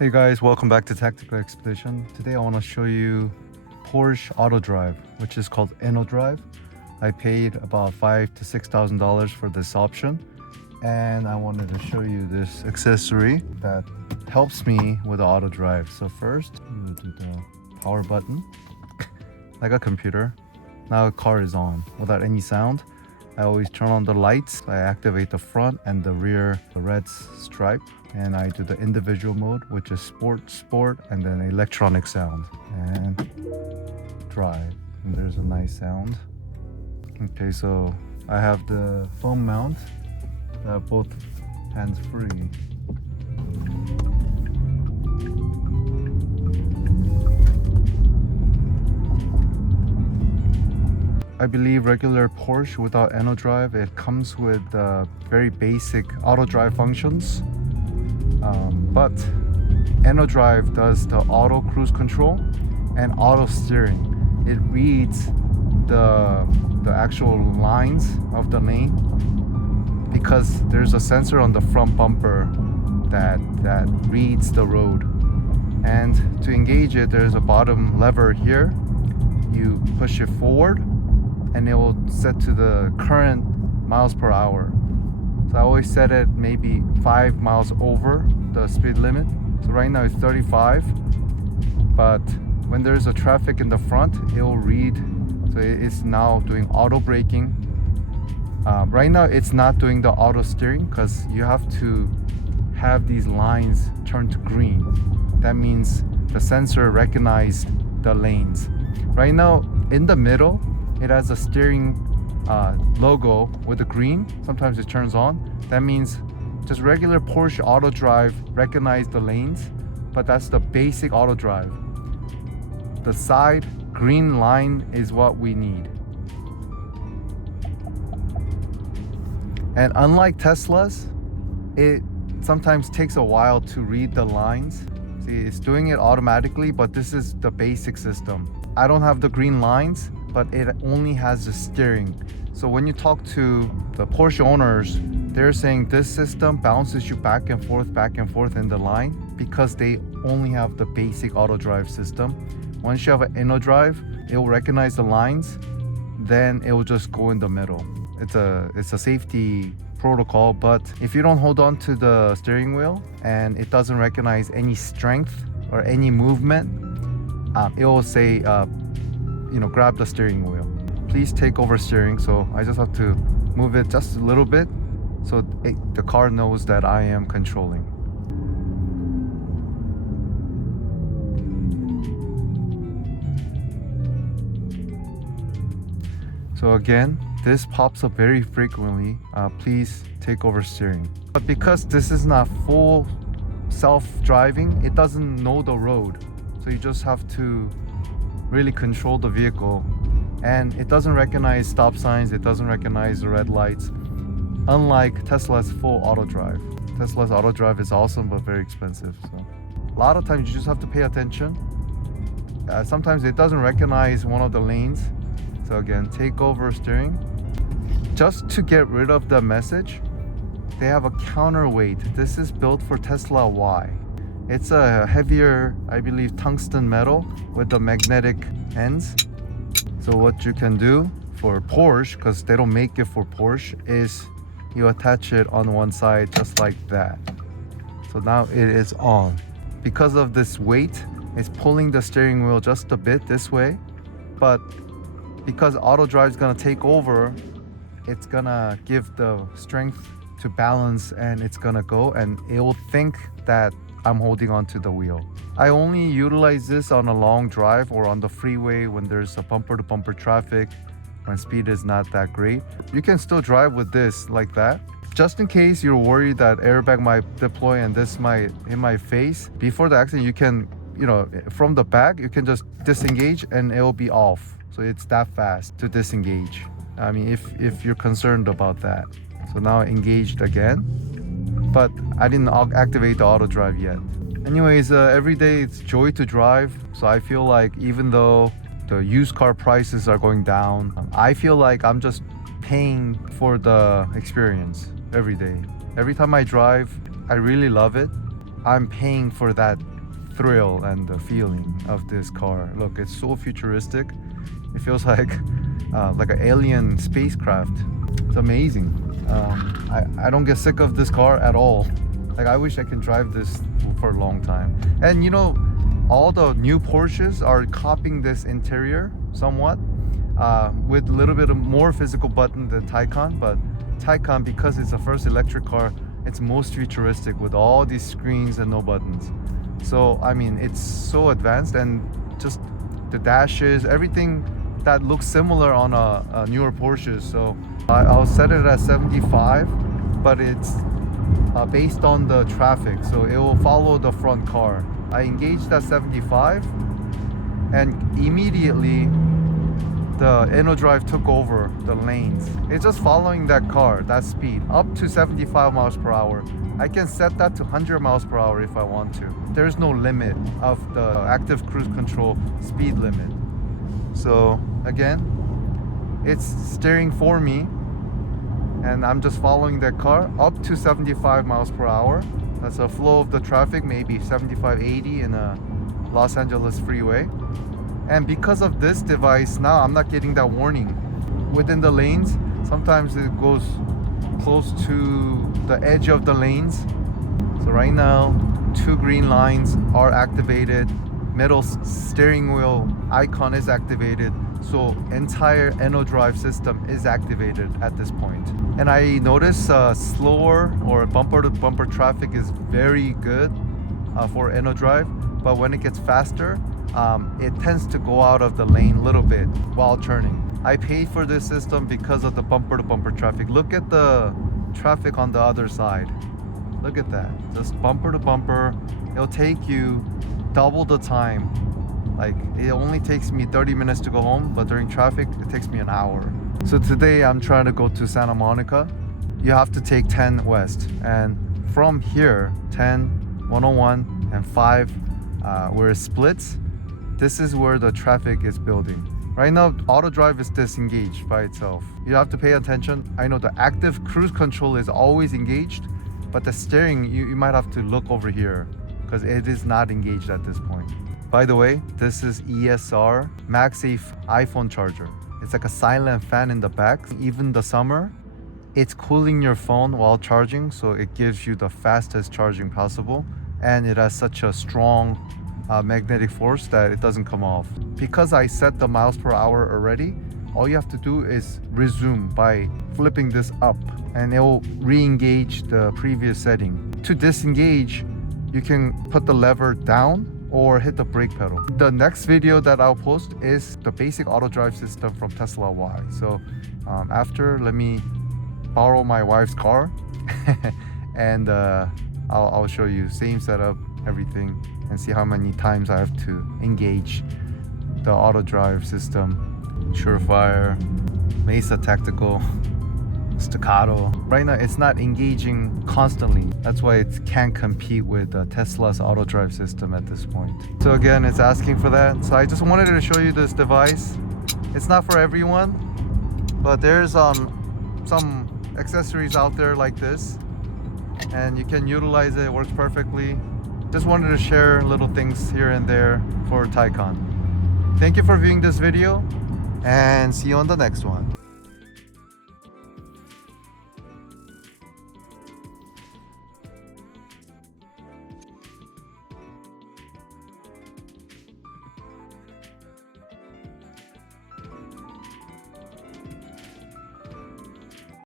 Hey guys, welcome back to Tactical Expedition. Today I want to show you Porsche AutoDrive, which is called InnoDrive. I paid about $5,000 to $6,000 for this option, and I wanted to show you this accessory that helps me with the AutoDrive. So first, you do the power button, like a computer. Now the car is on without any sound. I always turn on the lights. I activate the front and the rear, the red stripe. And I do the individual mode, which is sport, and then electronic sound. And drive. And there's a nice sound. Okay, so I have the phone mount. Both hands free. I believe regular Porsche without InnoDrive, it comes with very basic AutoDrive functions. But InnoDrive does the auto cruise control and auto steering. It reads the actual lines of the lane because there's a sensor on the front bumper that reads the road. And to engage it, there's a bottom lever here. You push it forward and it will set to the current miles per hour. So I always set it maybe 5 miles over the speed limit. So right now it's 35, but when there's a traffic in the front, it will read. So it's now doing auto braking. Right now it's not doing the auto steering because you have to have these lines turn to green. That means the sensor recognizes the lanes. Right now in the middle, it has a steering logo with the green. Sometimes it turns on. That means just regular Porsche AutoDrive recognize the lanes, but that's the basic AutoDrive. The side green line is what we need. And unlike Tesla's, it sometimes takes a while to read the lines. See, it's doing it automatically, but this is the basic system. I don't have the green lines, but it only has the steering. So when you talk to the Porsche owners, they're saying this system bounces you back and forth in the line because they only have the basic AutoDrive system. Once you have an InnoDrive, it will recognize the lines, then it will just go in the middle. It's a safety protocol, but if you don't hold on to the steering wheel and it doesn't recognize any strength or any movement, it will say, grab the steering wheel. Please take over steering. So I just have to move it just a little bit so the car knows that I am controlling. So again, this pops up very frequently. Please take over steering. But because this is not full self-driving, it doesn't know the road. So you just have to really control the vehicle. And it doesn't recognize stop signs, it doesn't recognize the red lights, unlike Tesla's full AutoDrive. Tesla's AutoDrive is awesome but very expensive. So a lot of times you just have to pay attention. Sometimes it doesn't recognize one of the lanes. So again, take over steering. Just to get rid of the message, they have a counterweight. This is built for Tesla Y. It's a heavier, I believe, tungsten metal with the magnetic ends. So what you can do for Porsche, because they don't make it for Porsche, is you attach it on one side just like that. So now it is on. Because of this weight, it's pulling the steering wheel just a bit this way. But because AutoDrive is gonna take over, it's gonna give the strength to balance and it's gonna go and it will think that I'm holding on to the wheel. I only utilize this on a long drive or on the freeway when there's a bumper-to-bumper traffic, when speed is not that great. You can still drive with this like that. Just in case you're worried that airbag might deploy and this might hit my face, before the accident you can, from the back, you can just disengage and it will be off. So it's that fast to disengage. I mean, if you're concerned about that. So now engaged again. But I didn't activate the AutoDrive yet. Anyways, every day it's joy to drive. So I feel like even though the used car prices are going down, I feel like I'm just paying for the experience every day. Every time I drive, I really love it. I'm paying for that thrill and the feeling of this car. Look, it's so futuristic. It feels like an alien spacecraft. It's amazing. I don't get sick of this car at all. Like, I wish I can drive this for a long time. And you know, all the new Porsches are copying this interior somewhat, with a little bit of more physical button than Taycan. But Taycan, because it's the first electric car, it's most futuristic with all these screens and no buttons. So I mean, it's so advanced, and just the dashes, everything that looks similar on a newer Porsche. So I'll set it at 75, but it's based on the traffic, so it will follow the front car. I engaged at 75, and immediately the InnoDrive took over the lanes. It's just following that car, that speed, up to 75 miles per hour. I can set that to 100 miles per hour if I want to. There's no limit of the active cruise control speed limit. So again, it's steering for me, and I'm just following that car up to 75 miles per hour. That's a flow of the traffic, maybe 75, 80 in a Los Angeles freeway. And because of this device, now I'm not getting that warning. Within the lanes, sometimes it goes close to the edge of the lanes. So right now, 2 green lines are activated. Middle steering wheel icon is activated. So entire InnoDrive system is activated at this point. And I notice slower or bumper to bumper traffic is very good for InnoDrive, but when it gets faster, it tends to go out of the lane a little bit while turning. I paid for this system because of the bumper to bumper traffic. Look at the traffic on the other side. Look at that, just bumper to bumper. It'll take you double the time. Like, it only takes me 30 minutes to go home, but during traffic, it takes me an hour. So today I'm trying to go to Santa Monica. You have to take 10 West. And from here, 10, 101, and 5, where it splits, this is where the traffic is building. Right now, auto drive is disengaged by itself. You have to pay attention. I know the active cruise control is always engaged, but the steering, you might have to look over here because it is not engaged at this point. By the way, this is ESR MagSafe iPhone charger. It's like a silent fan in the back. Even the summer, it's cooling your phone while charging, so it gives you the fastest charging possible. And it has such a strong magnetic force that it doesn't come off. Because I set the miles per hour already, all you have to do is resume by flipping this up, and it will re-engage the previous setting. To disengage, you can put the lever down or hit the brake pedal. The next video that I'll post is the basic auto drive system from Tesla Y. So after, let me borrow my wife's car and I'll show you same setup, everything, and see how many times I have to engage the auto drive system. Surefire, Mesa Tactical, Staccato. Right now it's not engaging constantly. That's why it can't compete with Tesla's auto drive system at this point. So again, it's asking for that. So I just wanted to show you this device. It's not for everyone, but there's some accessories out there like this, and you can utilize it. It works perfectly. Just wanted to share little things here and there for Taycan. Thank you for viewing this video, and see you on the next one.